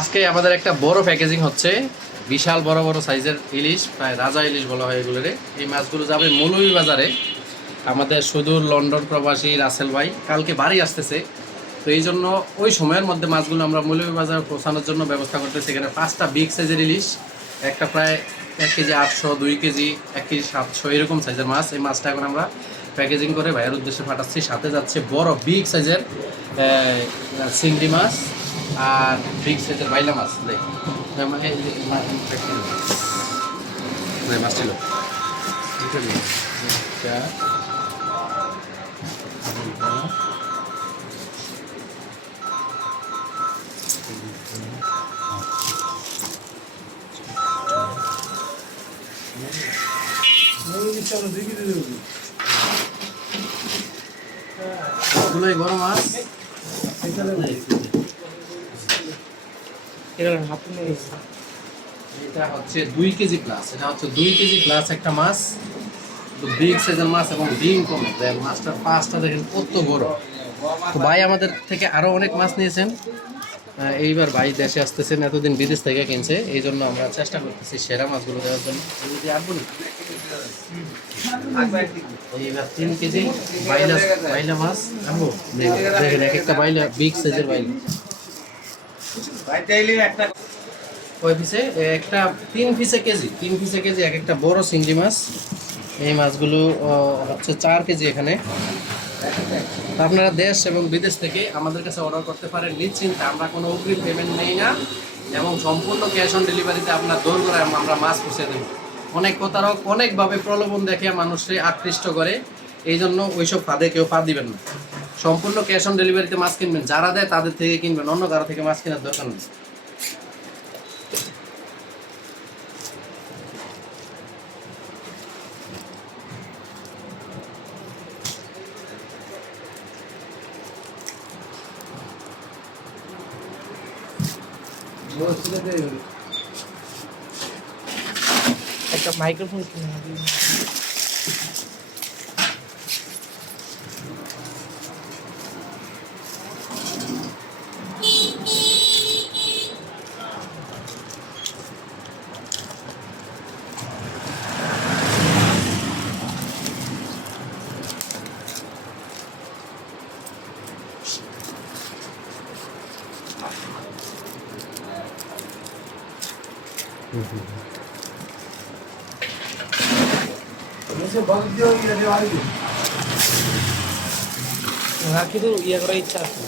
আজকে আমাদের একটা বড় প্যাকেজিং হচ্ছে, বিশাল বড় বড় সাইজের ইলিশ, প্রায় রাজা ইলিশ বলা হয় এগুলোরে। এই মাছগুলো যাবে মৌলভী বাজারে আমাদের সুদূর লন্ডন প্রবাসী রাসেল ভাই কালকে বাড়ি আসতেছে। তো এই জন্য ওই সময়ের মধ্যে মাছগুলো আমরা মৌলভী বাজারে পৌঁছানোর জন্য ব্যবস্থা করতেছি। এখানে পাঁচটা বিগ সাইজের ইলিশ, একটা প্রায় এক কেজি আটশো, দুই কেজি, এক কেজি সাতশো, এরকম সাইজের মাছ। এই মাছটা এখন আমরা প্যাকেজিং করে ভাইয়ের উদ্দেশ্যে পাঠাচ্ছি। সাথে যাচ্ছে বড় বিগ সাইজের চিংড়ি মাছ। আর বিগ সাইজের বাইলা মাছ দেখ। মাছ ছিল। এগুলোই মাছ। এটা হচ্ছে দুই কেজি হচ্ছে দুই কেজি একটা মাছ। তো বিগ মাছ এবং ডিম মাছটার পাঁচটা দেখেন কত বড়। তো ভাই আমাদের থেকে আরও অনেক মাছ নিয়েছেন। এইবার ভাই দেশে আসতেছেন, এতদিন বিদেশ থেকে কিনছে। এই জন্য আমরা চেষ্টা করতেছি সেরা মাছগুলো দেওয়ার জন্য? এইবার তিন কেজি বাইলা বাইলা মাছ। দেখেন এক একটা বাইলা বিগ সাইজের বাইলা। একটা তিন পিসে কেজি, তিন পিসে কেজি, এক একটা বড় চিংড়ি মাছ। এই মাছগুলো হচ্ছে চার কেজি এখানে। আপনারা দেশ এবং বিদেশ থেকে আমাদের কাছে অর্ডার করতে পারেন। নিশ্চিন্তে আমরা কোনো অগ্রিম পেমেন্ট নেই না এবং সম্পূর্ণ ক্যাশ অন ডেলিভারিতে আপনার দৌড় করে আমরা মাছ পৌঁছে দেব। অনেক প্রতারক অনেকভাবে প্রলোভন দেখে মানুষকে আকৃষ্ট করে। এই জন্য ওইসব ফাঁদে কেউ পা দিবেন না। সম্পূর্ণ ক্যাশ অন ডেলিভারিতে মাছ কিনবেন। যারা দেয় তাদের থেকে কিনবেন, অন্য কারও থেকে মাছ কেনার দরকার নেই। একটা মাইক্রোফোন কিনে কিন্তু ইয়ে করার ইচ্ছা আছে